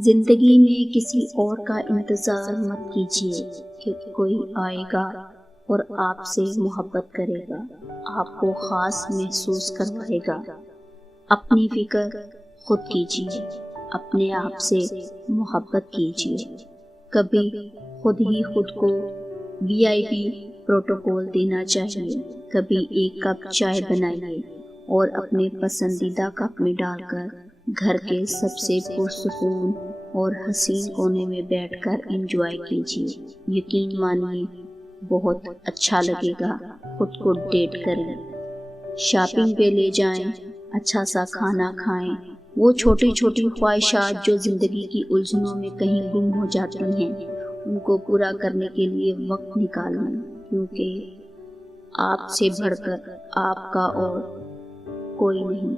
जिंदगी में किसी और का इंतज़ार मत कीजिए कि कोई आएगा और आपसे मोहब्बत करेगा, आपको ख़ास महसूस करवाएगा। अपनी फ़िक्र खुद कीजिए, अपने आप से मोहब्बत कीजिए। कभी खुद ही खुद को VIP प्रोटोकॉल देना चाहिए। कभी एक कप चाय बनाइए और अपने पसंदीदा कप में डालकर घर के सबसे पुरसुकून और हसीन कोने में बैठकर एंजॉय कीजिए। यकीन मानिए बहुत अच्छा लगेगा। खुद को डेट करें, शॉपिंग पे ले जाएं, अच्छा सा खाना खाएं। वो छोटी छोटी ख्वाहिशात जो ज़िंदगी की उलझनों में कहीं गुम हो जाती हैं, उनको पूरा करने के लिए वक्त निकालें, क्योंकि आपसे बढ़कर आपका और कोई नहीं।